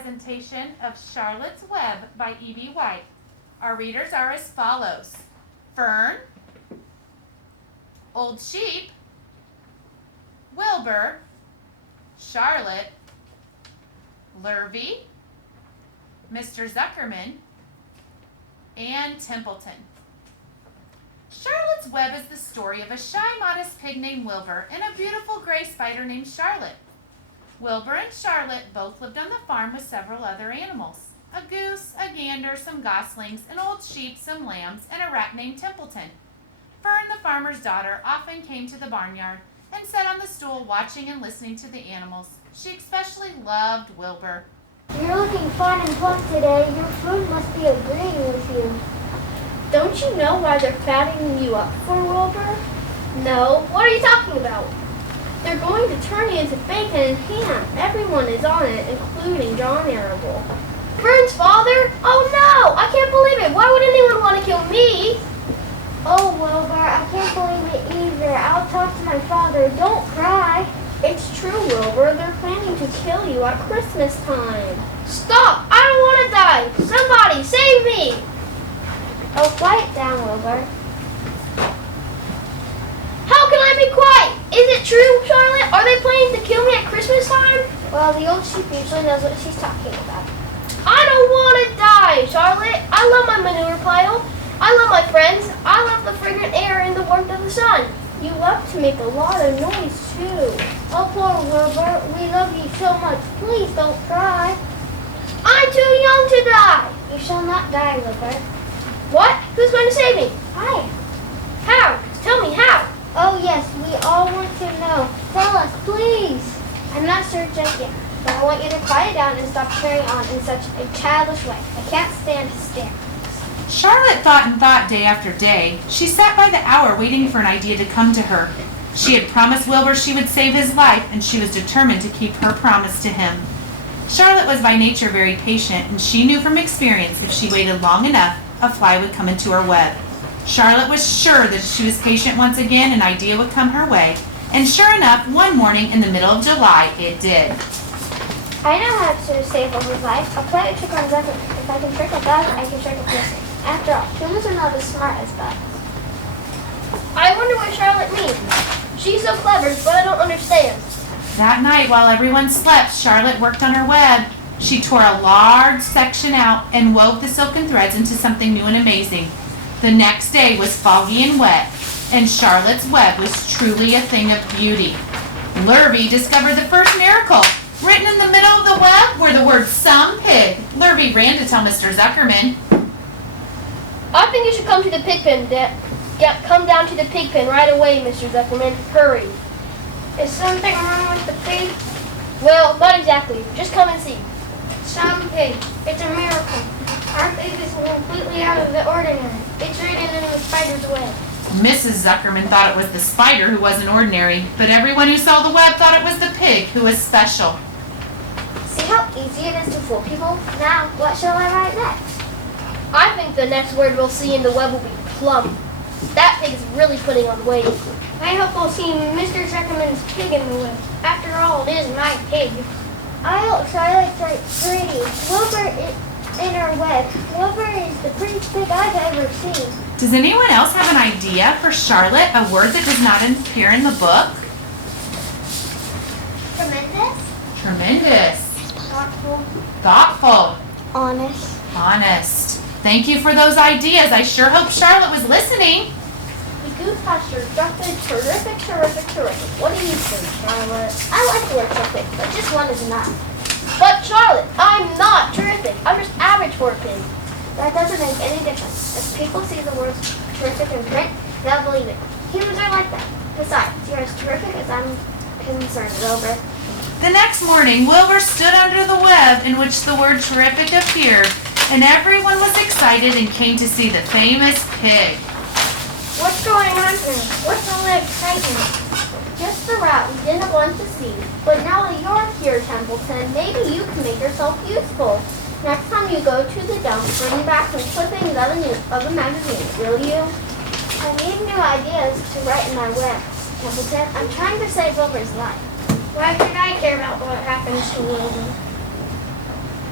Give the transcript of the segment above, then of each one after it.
presentation of Charlotte's Web by E.B. White. Our readers are as follows: Fern, Old Sheep, Wilbur, Charlotte, Lurvy, Mr. Zuckerman, and Templeton. Charlotte's Web is the story of a shy, modest pig named Wilbur and a beautiful gray spider named Charlotte. Wilbur and Charlotte both lived on the farm with several other animals: a goose, a gander, some goslings, an old sheep, some lambs, and a rat named Templeton. Fern, the farmer's daughter, often came to the barnyard and sat on the stool watching and listening to the animals. She especially loved Wilbur. You're looking fine and plump today. Your food must be agreeing with you. Don't you know why they're fattening you up for, Wilbur? No. What are you talking about? They're going to turn you into bacon and ham. Everyone is on it, including John Arable. Fern's father? Oh no! I can't believe it! Why would anyone want to kill me? Oh, Wilbur, I can't believe it either. I'll talk to my father. Don't cry. It's true, Wilbur. They're planning to kill you at Christmas time. Stop! I don't want to die! Somebody save me! Oh, quiet down, Wilbur. How can I be quiet? Is it true, Charlotte? Are they planning to kill me at Christmas time? Well, the old sheep usually knows what she's talking about. I don't want to die, Charlotte. I love my manure pile. I love my friends. I love the fragrant air and the warmth of the sun. You love to make a lot of noise, too. Oh, poor Wilbur. We love you so much. Please don't cry. I'm too young to die. You shall not die, Wilbur. What? Who's going to save me? Hi. How? Tell me how. Oh, yes, we all want to know. Tell us, please. I'm not sure just yet, but I want you to quiet down and stop carrying on in such a childish way. I can't stand hysterics. Charlotte thought and thought day after day. She sat by the hour waiting for an idea to come to her. She had promised Wilbur she would save his life, and she was determined to keep her promise to him. Charlotte was by nature very patient, and she knew from experience if she waited long enough, a fly would come into her web. Charlotte was sure that if she was patient once again, an idea would come her way, and sure enough, one morning in the middle of July, it did. I know how to save Wilbur's life. I'll play a trick on Zuckerman. If I can trick a dog, I can trick a person. After all, humans are not as smart as dogs. I wonder what Charlotte means. She's so clever, but I don't understand. That night, while everyone slept, Charlotte worked on her web. She tore a large section out and wove the silken threads into something new and amazing. The next day was foggy and wet, and Charlotte's web was truly a thing of beauty. Lurvy discovered the first miracle. Written in the middle of the web were the words "some pig." Lurvy ran to tell Mr. Zuckerman. I think you should come to the pig pen, come down to the pig pen right away, Mr. Zuckerman. Hurry. Is something wrong with the pig? Well, not exactly. Just come and see. Some pig. It's a miracle. Our pig is completely out of the ordinary. It's written in the spider's web. Mrs. Zuckerman thought it was the spider who wasn't ordinary, but everyone who saw the web thought it was the pig who was special. See how easy it is to fool people? Now, what shall I write next? I think the next word we'll see in the web will be plum. That pig is really putting on weight. I hope we'll see Mr. Zuckerman's pig in the web. After all, it is my pig. Charlotte's right pretty. Wilbur is in our web. Wilbur is the prettiest pig I've ever seen. Does anyone else have an idea for Charlotte, a word that does not appear in the book? Tremendous. Tremendous. Thoughtful. Thoughtful. Honest. Honest. Thank you for those ideas. I sure hope Charlotte was listening. The goose pasture jumping terrific, terrific, terrific. What do you think, Charlotte? I like the word terrific, but just one is enough. But Charlotte, I'm not terrific. I'm just average for a pig. That doesn't make any difference. If people see the words terrific in print, they'll believe it. Humans are like that. Besides, you're as terrific as I'm concerned, Wilbur. The next morning, Wilbur stood under the web in which the word terrific appeared, and everyone was excited and came to see the famous pig. What's going on here? What's all the excitement? Just the route we didn't want to see. But now that you're here, Templeton, maybe you can make yourself useful. Next time you go to the dump, bring back some clippings of a magazine, will you? I need new ideas to write in my web, Templeton. I'm trying to save Wilbur's life. Why should I care about what happens to Wilbur?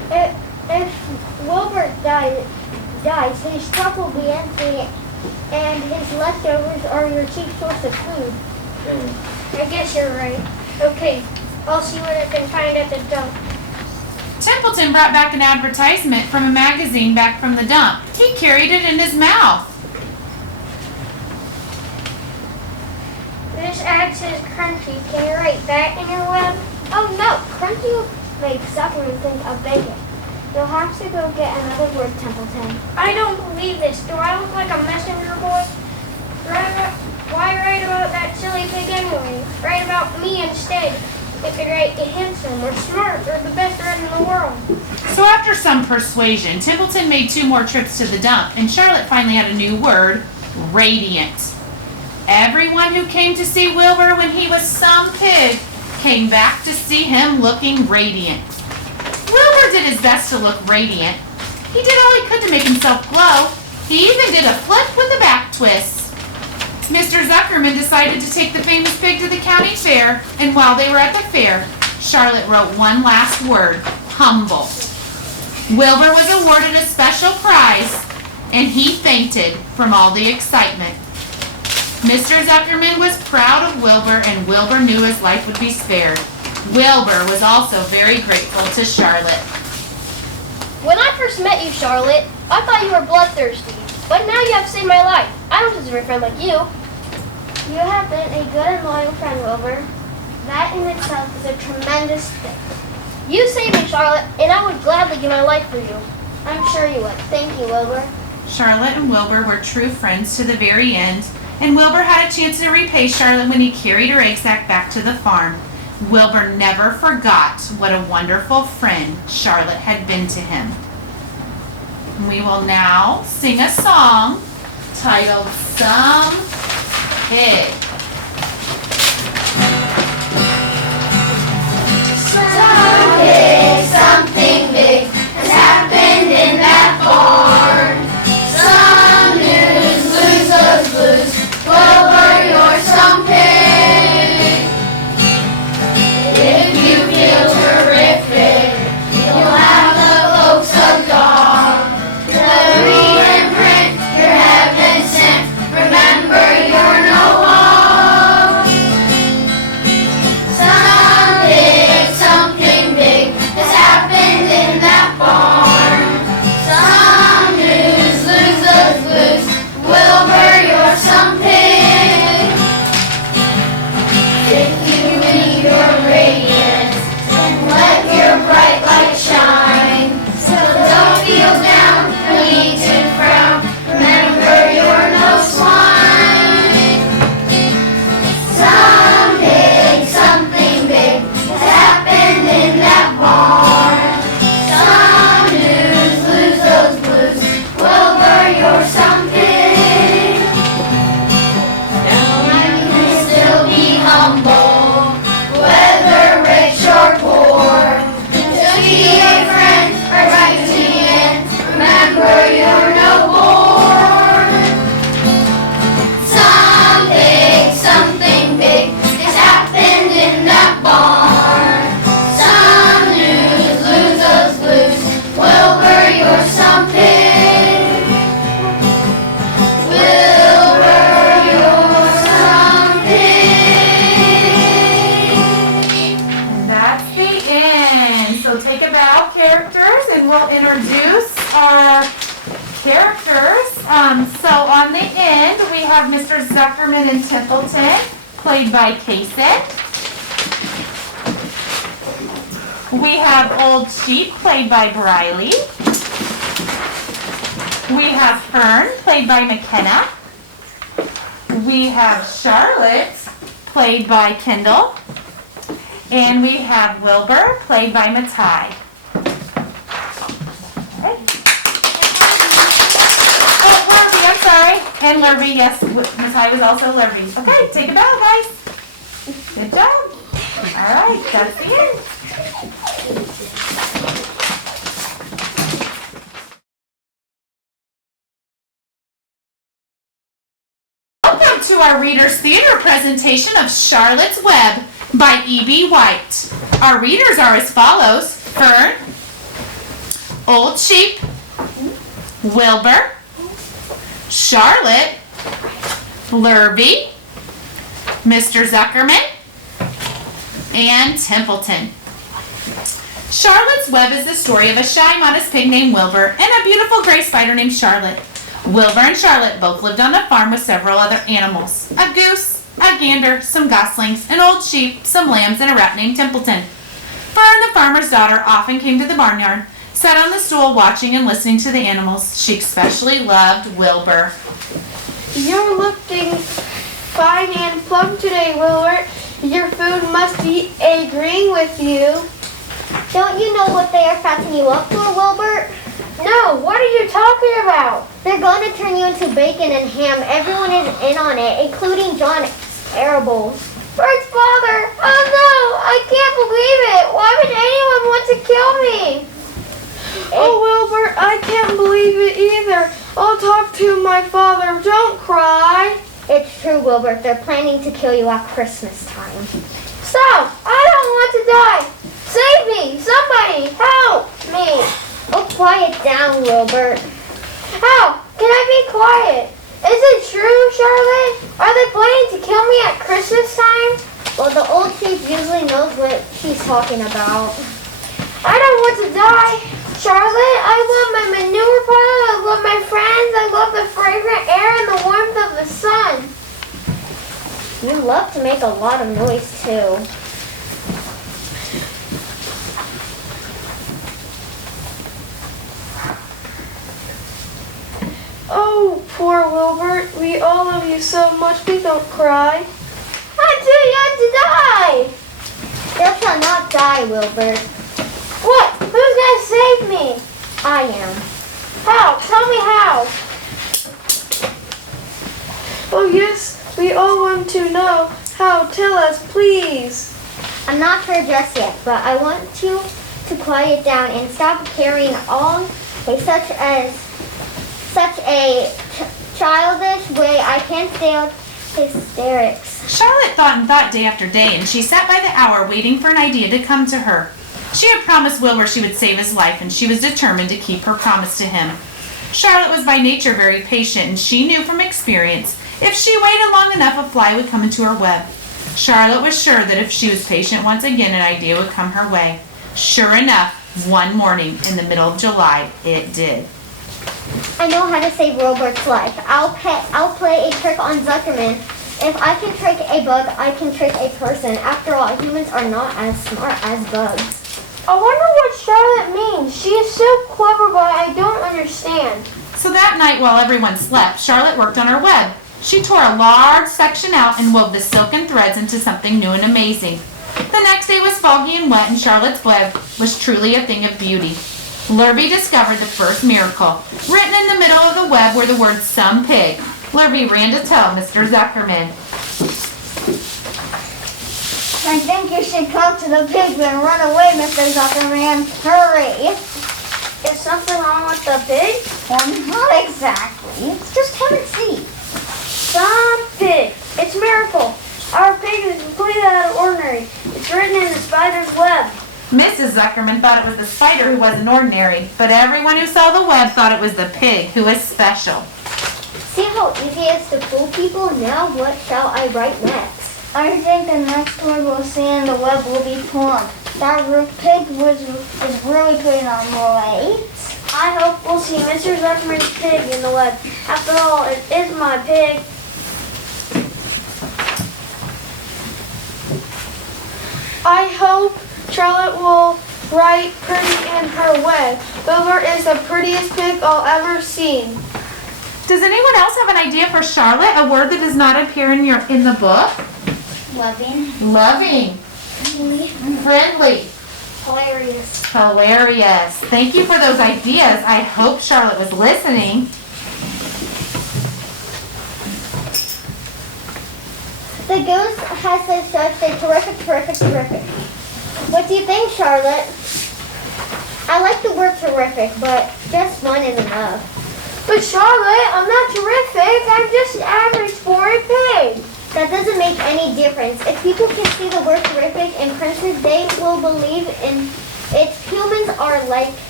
If Wilbur dies, his truck will be empty, and his leftovers are your chief source of food. I guess you're right. Okay, I'll see what I can find at the dump. Templeton brought back an advertisement from a magazine back from the dump. He carried it in his mouth. This ad says crunchy. Can you write that in your web? Oh no, crunchy will make Zuckerman think of bacon. You'll have to go get another word, Templeton. I don't believe this. Do I look like a messenger boy? Why write about that silly pig anyway? Write about me instead. If you write handsome or smart or the best friend in the world. So after some persuasion, Templeton made 2 more trips to the dump, and Charlotte finally had a new word, radiant. Everyone who came to see Wilbur when he was some pig came back to see him looking radiant. Wilbur did his best to look radiant. He did all he could to make himself glow. He even did a flip with a back twist. Mr. Zuckerman decided to take the famous pig to the county fair, and while they were at the fair, Charlotte wrote one last word, humble. Wilbur was awarded a special prize, and he fainted from all the excitement. Mr. Zuckerman was proud of Wilbur, and Wilbur knew his life would be spared. Wilbur was also very grateful to Charlotte. When I first met you, Charlotte, I thought you were bloodthirsty. But now you have saved my life. I don't deserve a friend like you. You have been a good and loyal friend, Wilbur. That in itself is a tremendous thing. You saved me, Charlotte, and I would gladly give my life for you. I'm sure you would. Thank you, Wilbur. Charlotte and Wilbur were true friends to the very end, and Wilbur had a chance to repay Charlotte when he carried her egg sack back to the farm. Wilbur never forgot what a wonderful friend Charlotte had been to him. We will now sing a song titled Some Pig. Something big has happened in that barn. Some news, lose, Wilbur, you're some pig. If you feel terrific, you'll have the looks of God. The read and print, your heaven sent. Remember, you're no hog. Something big has happened in that barn. Some news, lose, Wilbur, you're some pig. If you need your radiance, then let your bright light shine. So don't feel down, no need to frown. Remember, you're no swine. Something big has happened in that barn. Some news, lose those blues. Wilbur, you're some pig. You can still be humble, whether rich or poor. Just be a friend right to the end. Remember, you're no bore. Something big has happened in that barn. Some news, lose those blues. Wilbur, you're some pig. Wilbur, you're some pig. And that's the end. So take a bow, characters, and we'll introduce our characters. So on the end, we have Mr. Zuckerman and Templeton, played by Kaysen. We have Old Sheep, played by Briley. We have Fern, played by McKenna. We have Charlotte, played by Kendall. And we have Wilbur, played by Matai. Oh, Lurvy, I'm sorry. And Lurvy, yes, Matai was also Lurvy. Okay, take a bow, guys. Good job. All right, that's the end. Welcome to our Reader's Theater presentation of Charlotte's Web by E.B. White. Our readers are as follows: Fern, Old Sheep, Wilbur, Charlotte, Lurby, Mr. Zuckerman, and Templeton. Charlotte's Web is the story of a shy, modest pig named Wilbur and a beautiful gray spider named Charlotte. Wilbur and Charlotte both lived on a farm with several other animals: a goose, a gander, some goslings, an old sheep, some lambs, and a rat named Templeton. Fern, the farmer's daughter, often came to the barnyard, sat on the stool watching and listening to the animals. She especially loved Wilbur. You're looking fine and plump today, Wilbur. Your food must be agreeing with you. Don't you know what they are fattening you up for, Wilbur? No, what are you talking about? They're going to turn you into bacon and ham. Everyone is in on it, including John. It's terrible. Bert's father! Oh no, I can't believe it! Why would anyone want to kill me? Oh, Wilbur, I can't believe it either. I'll talk to my father. Don't cry. It's true, Wilbur. They're planning to kill you at Christmas time. Stop! I don't want to die. Save me! Somebody, help me! Oh, quiet down, Wilbur. How? Can I be quiet? Is it true, Charlotte? Are they planning to kill me at Christmas time? Well, the old chief usually knows what she's talking about. I don't want to die. Charlotte, I love my manure pile, I love my friends, I love the fragrant air and the warmth of the sun. You love to make a lot of noise, too. Oh, poor Wilbur, we all love you so much, please don't cry. I'm too young to die. You shall not die, Wilbur. What? Who's gonna save me? I am. How? Tell me how. Oh yes, we all want to know how. Tell us, please. I'm not sure just yet, but I want you to quiet down and stop carrying on such a childish way. I can't stand hysterics. Charlotte thought and thought day after day, and she sat by the hour waiting for an idea to come to her. She had promised Wilbur she would save his life, and she was determined to keep her promise to him. Charlotte was by nature very patient, and she knew from experience if she waited long enough, a fly would come into her web. Charlotte was sure that if she was patient once again, an idea would come her way. Sure enough, one morning in the middle of July, it did. I know how to save Wilbur's life. I'll play a trick on Zuckerman. If I can trick a bug, I can trick a person. After all, humans are not as smart as bugs. I wonder what Charlotte means. She is so clever, but I don't understand. So that night, while everyone slept, Charlotte worked on her web. She tore a large section out and wove the silken threads into something new and amazing. The next day was foggy and wet, and Charlotte's web was truly a thing of beauty. Lurby discovered the first miracle. Written in the middle of the web were the words, "Some pig." Lurby ran to tell Mr. Zuckerman. I think you should come to the pigs and run away, Mr. Zuckerman. Hurry! Is something wrong with the pig? Well, not exactly. Just come and see. Some pig. It's a miracle. Our pig is completely out of ordinary. It's written in the spider's web. Mrs. Zuckerman thought it was the spider who wasn't ordinary, but everyone who saw the web thought it was the pig who was special. See how easy it is to fool people? Now what shall I write next? I think the next word we'll see in the web will be plump. That pig is really putting on weight. I hope we'll see Mr. Zuckerman's pig in the web. After all, it is my pig. I hope Charlotte will write pretty in her web. Wilbur is the prettiest pig I'll ever see. Does anyone else have an idea for Charlotte? A word that does not appear in the book? Loving. Loving. Friendly. Hilarious. Hilarious. Thank you for those ideas. I hope Charlotte was listening. The goose has said such a terrific. What do you think, Charlotte? I like the word terrific, but just one is enough. But Charlotte, I'm not terrific. I'm just average for a pig. That doesn't make any difference. If people can see the word terrific in Princeton, they will believe in it. Humans are like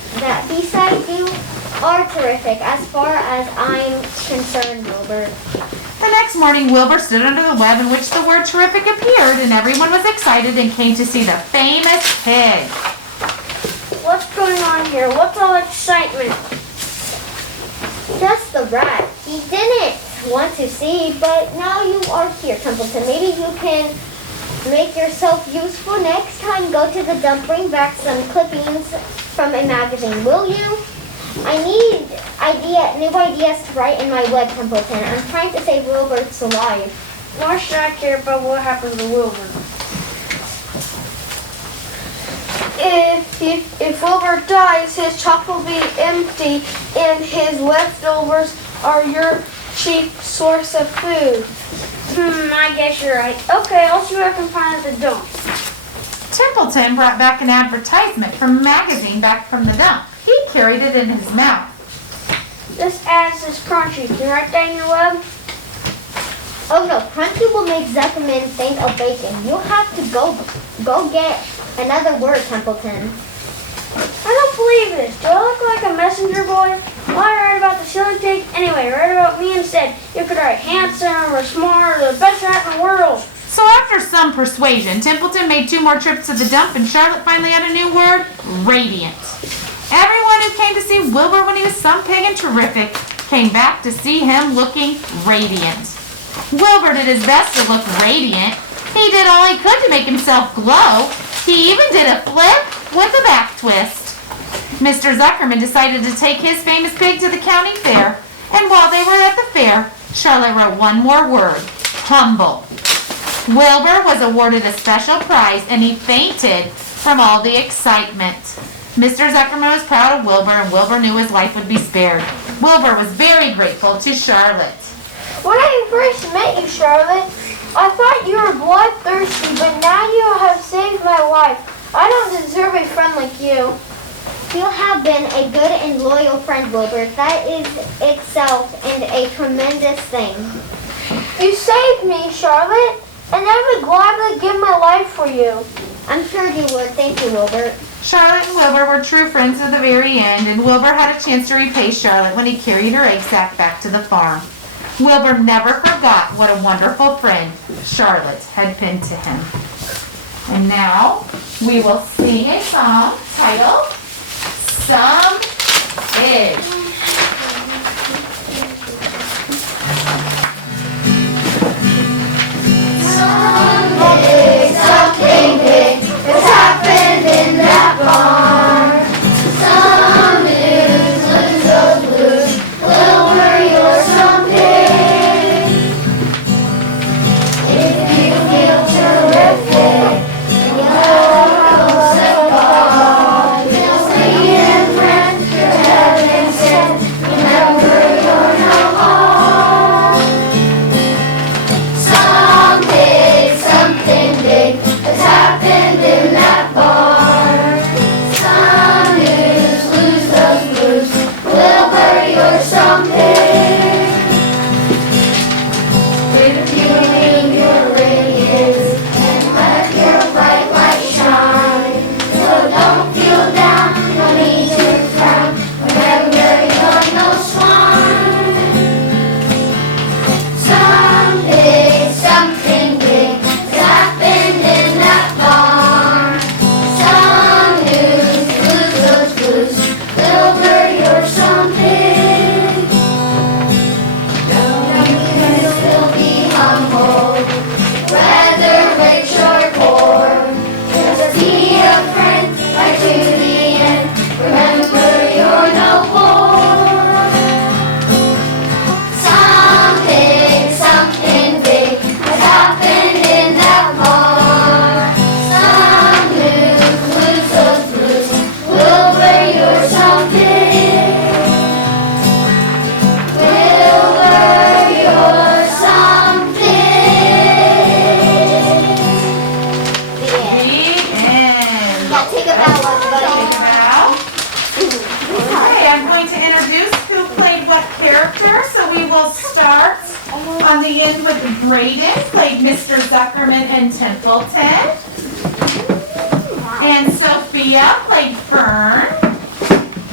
that besides you are terrific as far as I'm concerned, Wilbur. The next morning, Wilbur stood under the web in which the word terrific appeared, and everyone was excited and came to see the famous pig. What's going on here? What's all excitement? Just the rat. He didn't want to see, but now you are here, Templeton. Maybe you can make yourself useful next time. Go to the dump, bring back some clippings from a magazine, will you? I need new ideas to write in my web, Templeton. I'm trying to save Wilbur's life. Why should I care about what happens to Wilbur? If Wilbur dies, his shop will be empty and his leftovers are your chief source of food. I guess you're right. Okay, I'll see what I can find at the dump. Templeton brought back an advertisement from a magazine back from the dump. He carried it in his mouth. This ad says crunchy. Can you write that in your web? Oh no, crunchy will make Zuckerman think of bacon. You'll have to go get another word, Templeton. I don't believe this. Do I look like a messenger boy? Why write about the silly pig? Anyway, write about me instead. You could write handsome or smart or the best rat in the world. So after some persuasion, Templeton made 2 more trips to the dump, and Charlotte finally had a new word, radiant. Everyone who came to see Wilbur when he was some pig and terrific came back to see him looking radiant. Wilbur did his best to look radiant. He did all he could to make himself glow. He even did a flip with a back twist. Mr. Zuckerman decided to take his famous pig to the county fair. And while they were at the fair, Charlotte wrote one more word, humble. Wilbur was awarded a special prize and he fainted from all the excitement. Mr. Zuckerman was proud of Wilbur and Wilbur knew his life would be spared. Wilbur was very grateful to Charlotte. When I first met you, Charlotte, I thought you were bloodthirsty, but now you have saved my life. I don't deserve a friend like you. You have been a good and loyal friend, Wilbur. That is itself and a tremendous thing. You saved me, Charlotte, and I would gladly give my life for you. I'm sure you would. Thank you, Wilbur. Charlotte and Wilbur were true friends to the very end, and Wilbur had a chance to repay Charlotte when he carried her egg sack back to the farm. Wilbur never forgot what a wonderful friend Charlotte had been to him. And now we will sing a song titled Some Pig. Something big has happened in that barn. Some news, lose those blues, Wilbur, you're some pig. If you feel terrific, you know that God will see and friend your heaven sent. Remember, you're no harm. Something big has happened in that barn. Some news, lose those blues, Wilbur, you're some pig. If you leave your radiance and let your bright light shine, so don't feel down, no need to frown. Remember, you're no swine. Something big has happened in that barn. Some news, lose those blues, Wilbur, you're some pig. You can still be humble, whether rich or poor. Just be a friend right to the end. Remember, you're no bore. Something big has happened in that barn. Some news, lose those blues, Wilbur, you're some pig. Wilbur, you're some pig. The end. Yeah, take a bow, everybody. Take a bow. Okay, I'm going to introduce who played what character. So we will start on the end with Braden, played Mr. Zuckerman and Templeton. And Sophia played Fern.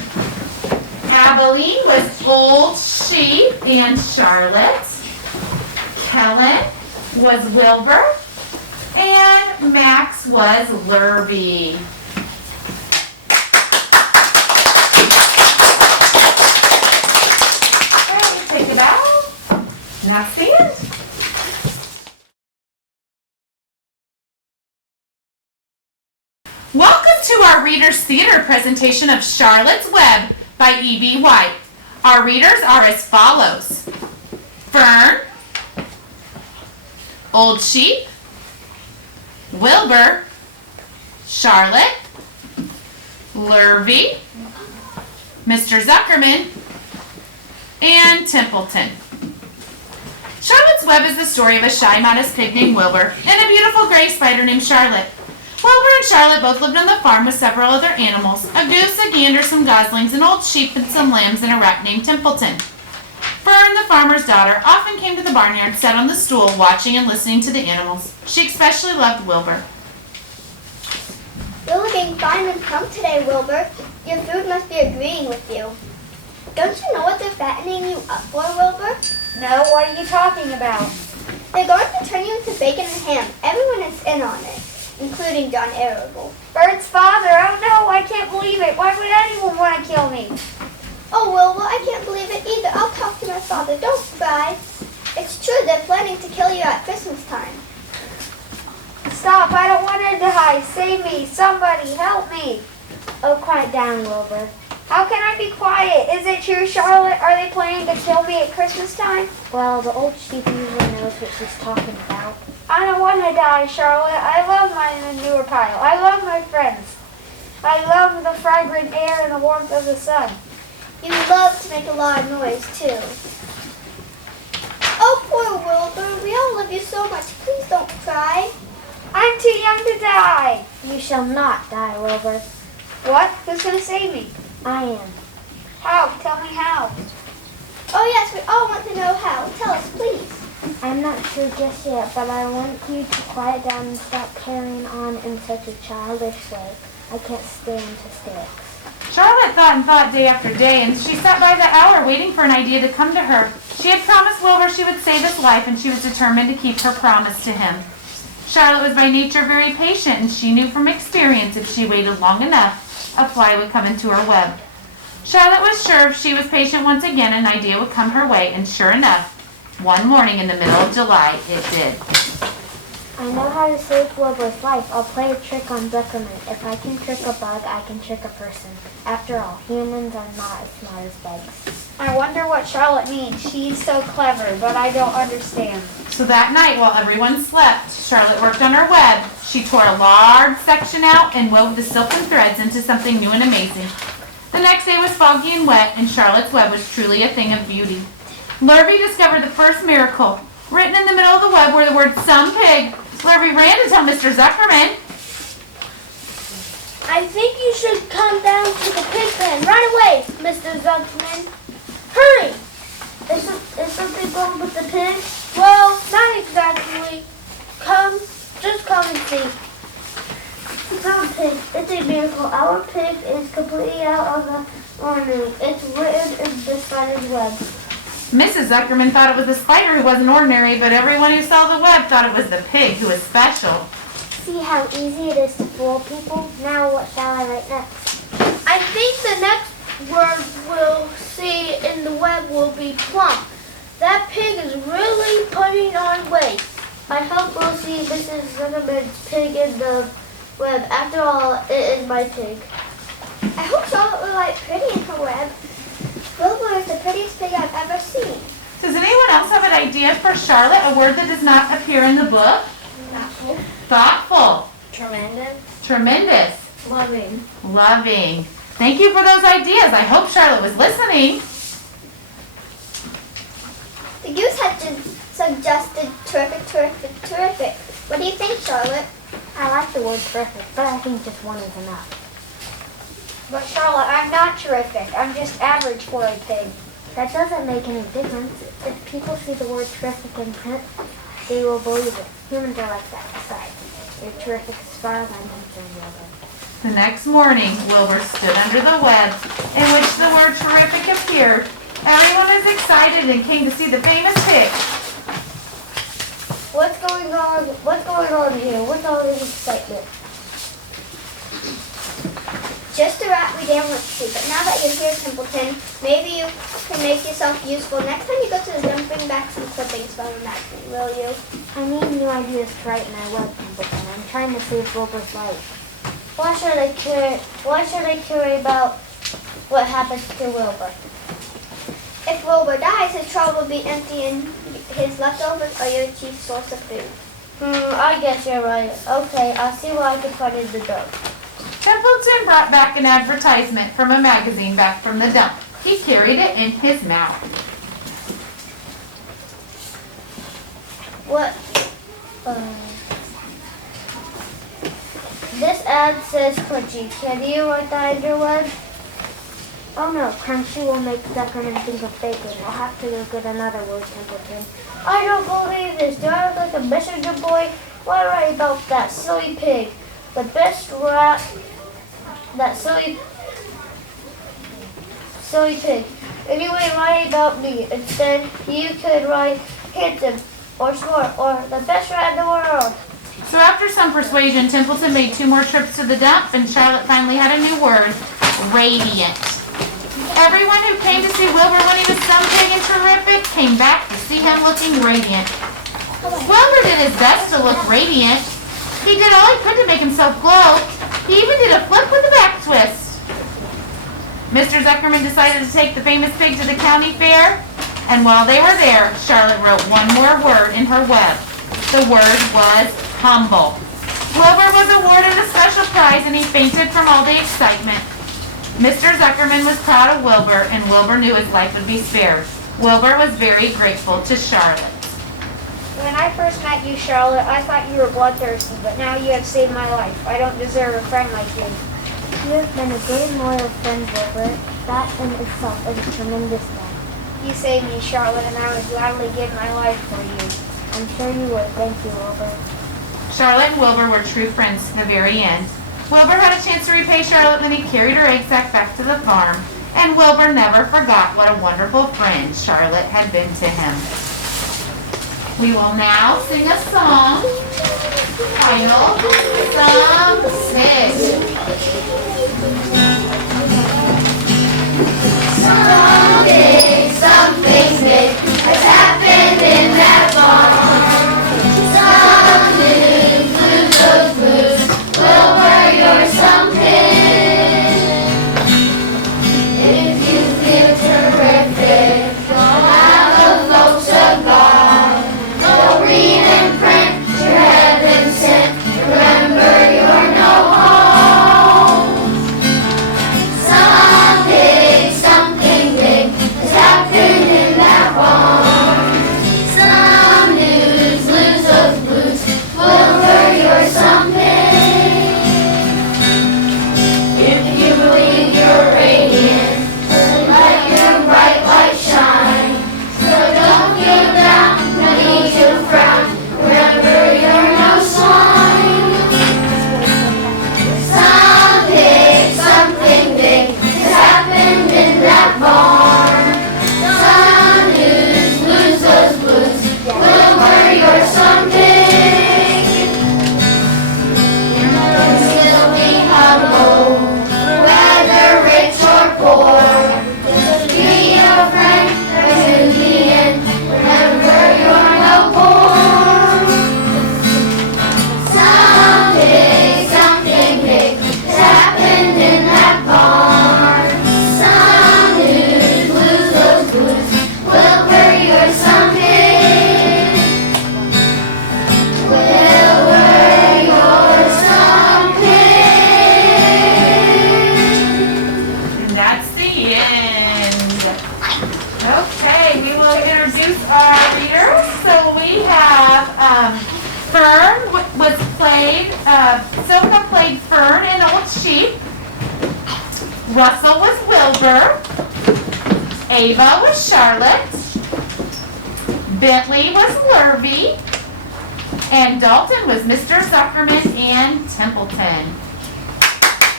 Abilene was Old Sheep and Charlotte. Kellen was Wilbur. And Max was Lurvy. Alright, take it out. Now stand. Welcome to our Reader's Theater presentation of Charlotte's Web by E.B. White. Our readers are as follows: Fern, Old Sheep, Wilbur, Charlotte, Lurvy, Mr. Zuckerman, and Templeton. Charlotte's Web is the story of a shy, modest pig named Wilbur and a beautiful gray spider named Charlotte. Wilbur and Charlotte both lived on the farm with several other animals, a goose, a gander, some goslings, an old sheep, and some lambs, and a rat named Templeton. Fern, the farmer's daughter, often came to the barnyard, sat on the stool, watching and listening to the animals. She especially loved Wilbur. You're looking fine and plump today, Wilbur. Your food must be agreeing with you. Don't you know what they're fattening you up for, Wilbur? No, what are you talking about? They're going to turn you into bacon and ham. Everyone is in on it, including John Arable. Bert's father? Oh no, I can't believe it. Why would anyone want to kill me? Oh, Wilbur, I can't believe it either. I'll talk to my father. Don't cry. It's true, they're planning to kill you at Christmas time. Stop, I don't want to die. Save me, somebody, help me. Oh, quiet down, Wilbur. How can I be quiet? Is it true, Charlotte? Are they planning to kill me at Christmas time? Well, the old sheep usually knows what she's talking about. I don't want to die, Charlotte. I love my manure pile. I love my friends. I love the fragrant air and the warmth of the sun. You love to make a lot of noise, too. Oh, poor Wilbur. We all love you so much. Please don't cry. I'm too young to die. You shall not die, Wilbur. What? Who's going to save me? I am. How? Tell me how. Oh, yes, we all want to know how. Tell us, please. I'm not sure just yet, but I want you to quiet down and stop carrying on in such a childish way. I can't stand hysterics. Charlotte thought and thought day after day, and she sat by the hour waiting for an idea to come to her. She had promised Wilbur she would save his life, and she was determined to keep her promise to him. Charlotte was by nature very patient, and she knew from experience if she waited long enough, a fly would come into her web. Charlotte was sure if she was patient once again, an idea would come her way, and sure enough, one morning in the middle of July, it did. I know how to save Wilbur's life. I'll play a trick on Zuckerman. If I can trick a bug, I can trick a person. After all, humans are not as smart as bugs. I wonder what Charlotte means. She's so clever, but I don't understand. So that night, while everyone slept, Charlotte worked on her web. She tore a large section out and wove the silken threads into something new and amazing. The next day was foggy and wet, and Charlotte's web was truly a thing of beauty. Lurvy discovered the first miracle. Written in the middle of the web were the words, "Some pig." Lurvy ran to tell Mr. Zuckerman. I think you should come down to the pig pen right away, Mr. Zuckerman. Hurry! Is something wrong with the pig? Well, not exactly. Just come and see. Some pig. It's a miracle. Our pig is completely out of the ornament. It's written in the spider's web. Mrs. Zuckerman thought it was the spider who wasn't ordinary, but everyone who saw the web thought it was the pig who was special. See how easy it is to fool people? Now what shall I write next? I think the next word we'll see in the web will be plump. That pig is really putting on weight. I hope we'll see Mrs. Zuckerman's pig in the web. After all, it is my pig. I hope Charlotte will like pretty in her web. Wilbur is the prettiest pig I've ever seen. Does anyone else have an idea for Charlotte, a word that does not appear in the book? Thoughtful. Thoughtful. Tremendous. Tremendous. Loving. Loving. Thank you for those ideas. I hope Charlotte was listening. The goose had suggested terrific, terrific, terrific. What do you think, Charlotte? I like the word terrific, but I think just one is enough. But Charlotte, I'm not terrific. I'm just average for a pig. That doesn't make any difference. If people see the word terrific in print, they will believe it. Humans are like that. Besides, you're terrific as far as I'm concerned, Wilbur. The next morning, Wilbur stood under the web in which the word terrific appeared. Everyone was excited and came to see the famous pig. What's going on? What's going on here? What's all this excitement? Just to wrap me down with you, but now that you're here, Templeton, maybe you can make yourself useful. Next time you go to the dump, bring back some clippings from the magazine, will you? I need new ideas to write in my web, Templeton. I'm trying to save Wilbur's life. Why should I care about what happens to Wilbur? If Wilbur dies, his trunk will be empty and his leftovers are your chief source of food. I guess you're right. Okay, I'll see what I can find in the dump. Templeton brought back an advertisement from a magazine back from the dump. He carried it in his mouth. What? This ad says crunchy. Can you write that in your web? Oh no, crunchy will make Zuckerman think of bacon. I'll have to go get another word, Templeton. I don't believe this. Do I look like a messenger boy? Why write about that silly pig? The best rat. That silly pig. Anyway, write about me. Instead, you could write handsome or smart or the best rat in the world. So after some persuasion, Templeton made 2 more trips to the dump, and Charlotte finally had a new word, radiant. Everyone who came to see Wilbur when he was so big and terrific came back to see him looking radiant. Wilbur did his best to look radiant. He did all he could to make himself glow. He even did a flip with a back twist. Mr. Zuckerman decided to take the famous pig to the county fair, and while they were there, Charlotte wrote one more word in her web. The word was humble. Wilbur was awarded a special prize, and he fainted from all the excitement. Mr. Zuckerman was proud of Wilbur, and Wilbur knew his life would be spared. Wilbur was very grateful to Charlotte. When I first met you, Charlotte, I thought you were bloodthirsty, but now you have saved my life. I don't deserve a friend like you. You have been a good and loyal friend, Wilbur. That in itself is a tremendous thing. You saved me, Charlotte, and I would gladly give my life for you. I'm sure you would. Thank you, Wilbur. Charlotte and Wilbur were true friends to the very end. Wilbur had a chance to repay Charlotte when he carried her egg sack back to the farm, and Wilbur never forgot what a wonderful friend Charlotte had been to him. We will now sing a song titled Some Pig. Something big has happened in that barn. Some news, blues, those blues, Wilbur, you're something. If you feel terrific, you'll have the folks above. They'll read and print your heaven sent. Remember, you're no home. Something big has happened in that barn. Some news, blues those blues, Wilbur, you're something. If you believe you're radiant, let your bright light shine. So don't feel down, no need to frown. Remember, you're no swine. Something big has happened in that barn. Some news, blues those blues, Wilbur, you're something. You'll still be humble, whether rich or poor. Just be a friend, and in the end, remember you're no poor. Something big has happened in that barn. Some news, blues those blues, Wilbur, you're something. Wilbur, you're something. And that's the end. Okay, we will introduce our readers. So we have Fern was played, Silka played Fern and Old Sheep. Russell was Wilbur. Ava was Charlotte. Bentley was Lurvy. And Dalton was Mr. Zuckerman and Templeton.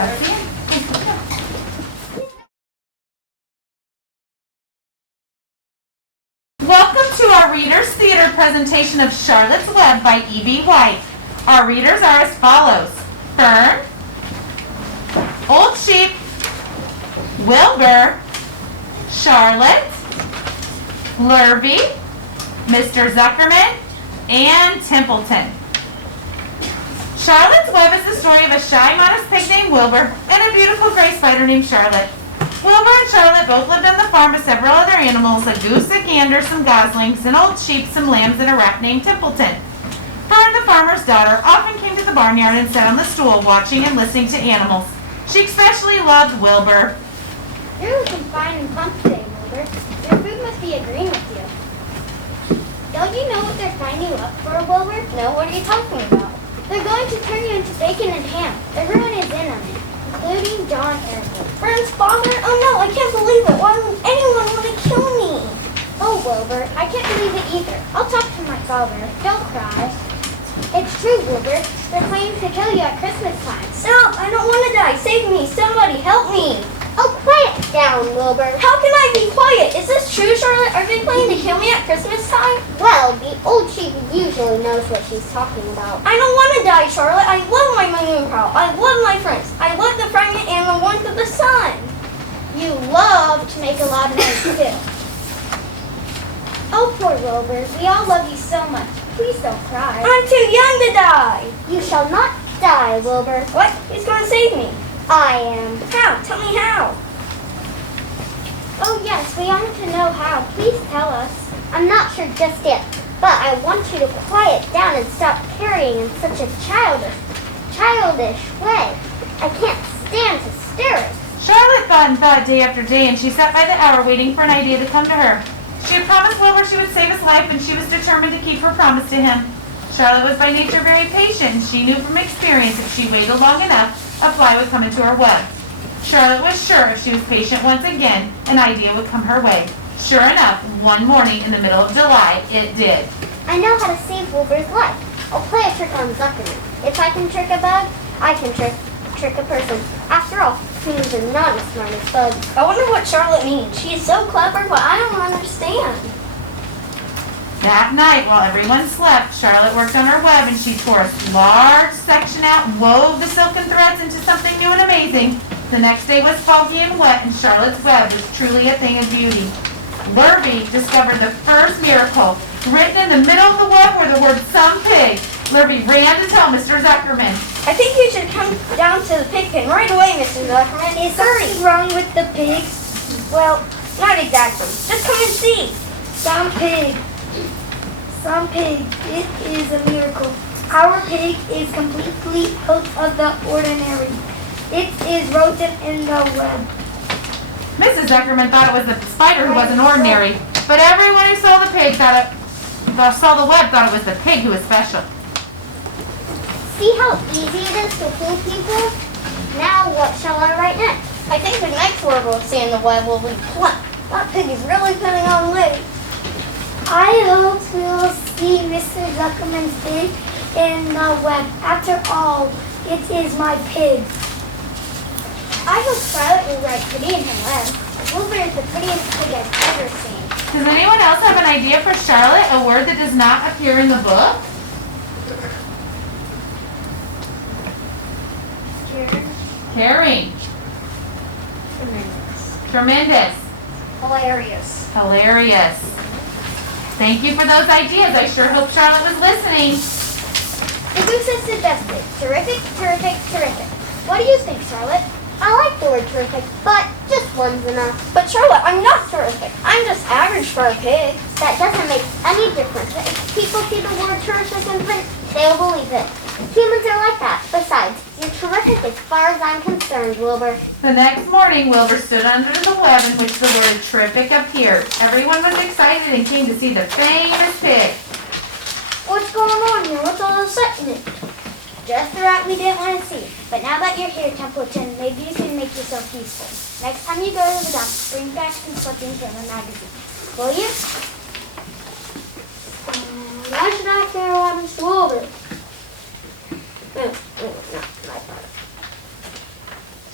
That's the end. Welcome to our Readers Theater presentation of Charlotte's Web by E.B. White. Our readers are as follows: Fern, Old Sheep, Wilbur, Charlotte, Lurvy, Mr. Zuckerman, and Templeton. Charlotte's Web is the story of a shy, modest pig named Wilbur and a beautiful gray spider named Charlotte. Wilbur and Charlotte both lived on the farm with several other animals, a goose, a gander, some goslings, an old sheep, some lambs, and a rat named Templeton. Fern, the farmer's daughter, often came to the barnyard and sat on the stool watching and listening to animals. She especially loved Wilbur. You're looking fine and plump today, Wilbur. Your food must be agreeing with you. Don't you know what they're signing you up for, Wilbur? No, what are you talking about? They're going to turn you into bacon and ham. Everyone is in on it, including John Harrison. Fern's father? Oh no, I can't believe it. Why would anyone want to kill me? Oh, Wilbur, I can't believe it either. I'll talk to my father. Don't cry. It's true, Wilbur. They're planning to kill you at Christmas time. Stop! I don't want to die. Save me. Somebody help me. Oh, quiet down, Wilbur. How can I be quiet? Is this true, Charlotte? Are they planning to kill me at Christmas time? Well, the old sheep usually knows what she's talking about. I don't want to die, Charlotte. I love my manure pile. I love my friends. I love the fragment and the warmth of the sun. You love to make a loud noise, too. Oh, poor Wilbur. We all love you so much. Please don't cry. I'm too young to die. You shall not die, Wilbur. What? Who's going to save me? I am. How? Tell me how. Oh, yes, we want to know how. Please tell us. I'm not sure just yet, but I want you to quiet down and stop carrying in such a childish way. I can't stand to stare at. Charlotte thought and thought day after day, and she sat by the hour waiting for an idea to come to her. She had promised Wilbur she would save his life, and she was determined to keep her promise to him. Charlotte was by nature very patient, and she knew from experience if she waited long enough, a fly would come into her web. Charlotte was sure if she was patient once again, an idea would come her way. Sure enough, one morning in the middle of July, it did. I know how to save Wilbur's life. I'll play a trick on Zuckerman. If I can trick a bug, I can trick a person. After all, humans are not as smart as bugs. I wonder what Charlotte means. She is so clever, but I don't understand. That night, while everyone slept, Charlotte worked on her web, and she tore a large section out and wove the silken threads into something new and amazing. The next day was foggy and wet, and Charlotte's web was truly a thing of beauty. Lurvy discovered the first miracle. Written in the middle of the web were the words "some pig." Lurvy ran to tell Mr. Zuckerman. I think you should come down to the pig pen right away, Mr. Zuckerman. Is something wrong with the pig? Well, not exactly. Just come and see. Some pig. Some pig. It is a miracle. Our pig is completely out of the ordinary. It is rodent in the web. Mrs. Zuckerman thought it was the spider who wasn't ordinary, but everyone who saw the web thought it was the pig who was special. See how easy it is to fool people? Now what shall I write next? I think the next word we'll see in the web will be plump. That pig is really putting on weight. I hope we'll see Mr. Zuckerman's pig in the web. After all, it is my pig. I hope Charlotte will write pretty in her web. Wilbur is the prettiest pig I've ever seen. Does anyone else have an idea for Charlotte, a word that does not appear in the book? Caring. Tremendous. Hilarious. Hilarious. Thank you for those ideas. I sure hope Charlotte was listening. The goose has suggested. Terrific, terrific, terrific. What do you think, Charlotte? I like the word terrific, but just one's enough. But Charlotte, I'm not terrific. I'm just average for a pig. That doesn't make any difference. If people see the word terrific in print, they'll believe it. Humans are like that. Besides, you're terrific as far as I'm concerned, Wilbur. The next morning, Wilbur stood under the web in which the word terrific appeared. Everyone was excited and came to see the famous pig. What's going on here? What's all this excitement? Just the rat we didn't want to see. But now that you're here, Templeton, maybe you can make yourself useful. Next time you go to the dump, bring back some clippings from a magazine. Will you? Why should I care what happens to Wilbur? No, my part.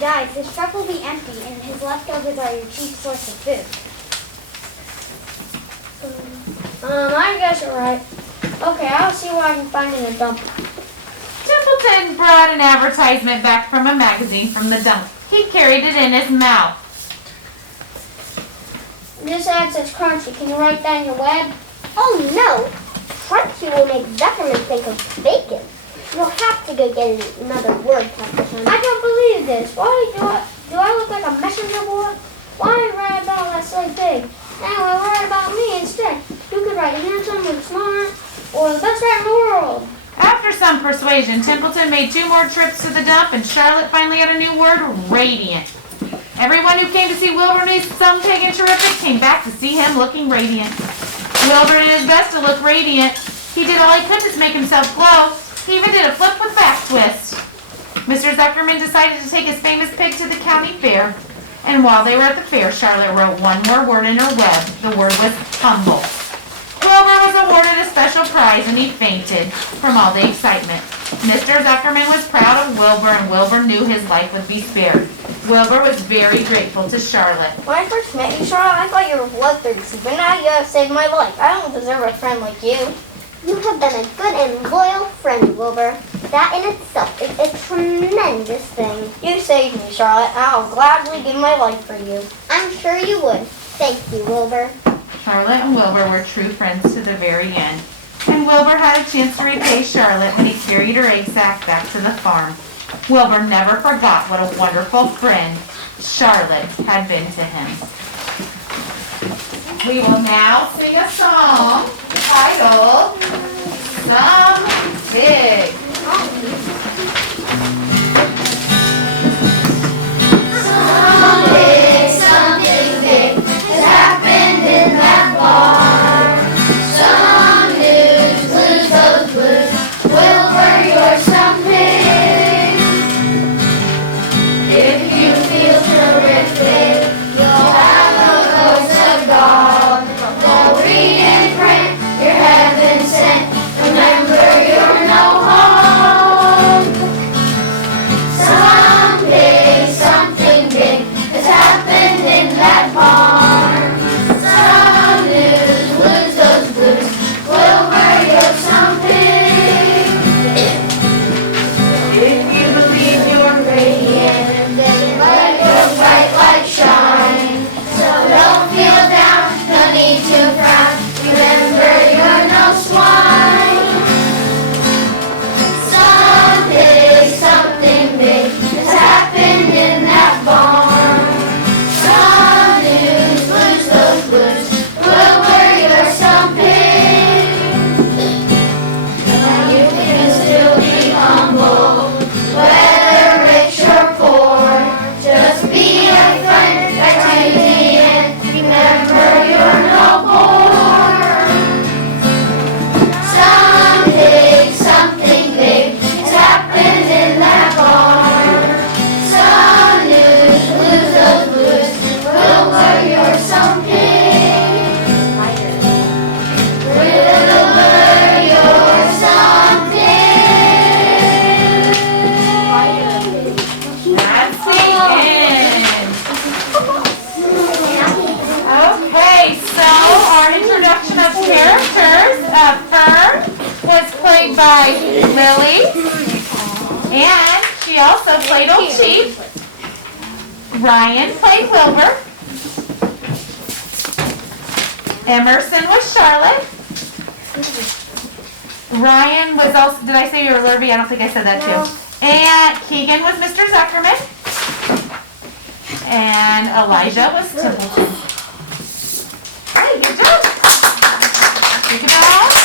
dies, his truck will be empty, and his leftovers are your chief source of food. I guess you're right. Okay, I'll see what I can find in the dump. Templeton brought an advertisement back from a magazine from the dump. He carried it in his mouth. This ad says crunchy. Can you write that in your web? Oh no! Crunchy will make Zuckerman think of bacon. You'll have to go get another word, Templeton. I don't believe this. Why do I look like a messenger boy? Why did you write about that silly pig? Anyway, write about me instead. You could write handsome or smart or the best writer in the world. After some persuasion, Templeton made 2 more trips to the dump, and Charlotte finally had a new word, radiant. Everyone who came to see Wilbur News Some Pig and Terrific came back to see him looking radiant. Wilbur did his best to look radiant. He did all he could to make himself glow. He even did a flip with back twist. Mr. Zuckerman decided to take his famous pig to the county fair. And while they were at the fair, Charlotte wrote one more word in her web. The word was humble. Wilbur was awarded a special prize and he fainted from all the excitement. Mr. Zuckerman was proud of Wilbur, and Wilbur knew his life would be spared. Wilbur was very grateful to Charlotte. When I first met you, Charlotte, I thought you were bloodthirsty, but now you have saved my life. I don't deserve a friend like you. You have been a good and loyal friend, Wilbur. That in itself is a tremendous thing. You saved me, Charlotte, and I'll gladly give my life for you. I'm sure you would. Thank you, Wilbur. Charlotte and Wilbur were true friends to the very end. And Wilbur had a chance to repay Charlotte when he carried her egg sack back to the farm. Wilbur never forgot what a wonderful friend Charlotte had been to him. We will now sing a song titled Some Big. Something big has happened in that barn. Some news, blues, those blues, Wilbur, you're something. If you feel terrific, you'll have the voice of God. Go read and print, your heaven sent. Remember, you're no home. Someday, something big has happened in that barn. Some news, blues, those blues, Wilbur, you're something. If you believe you're radiant, then let your bright light shine. So don't feel down, no need to frown. Remember, you're no swine. Someday, something big has happened in that barn. Some news, blues, those blues, Wilbur, you're something. Now you can still be humble, whether rich or poor. Just be a friend back to the end. Remember, you're no bore. Someday, something big has happened in that barn. Some news, blues, those blues, Wilbur, you're something. Wilbur, you're something. That's the end. Okay, so our introduction of characters. Fern was played by Lily, and she also played Old Chief. Ryan played Wilbur. Emerson was Charlotte. Ryan was also, did I say you were Lurvy? I don't think I said that too. And Keegan was Mr. Zuckerman. And Elijah was Templeton. Hey, good job. Take it all.